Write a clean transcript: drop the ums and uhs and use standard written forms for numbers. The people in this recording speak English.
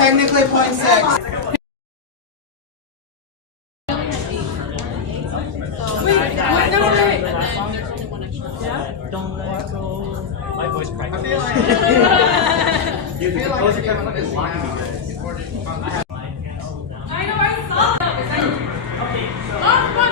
technically 0.6. Don't let go. My voice cracked. I feel like the composer Kevin is lying on this. I know, I saw that. Okay, so.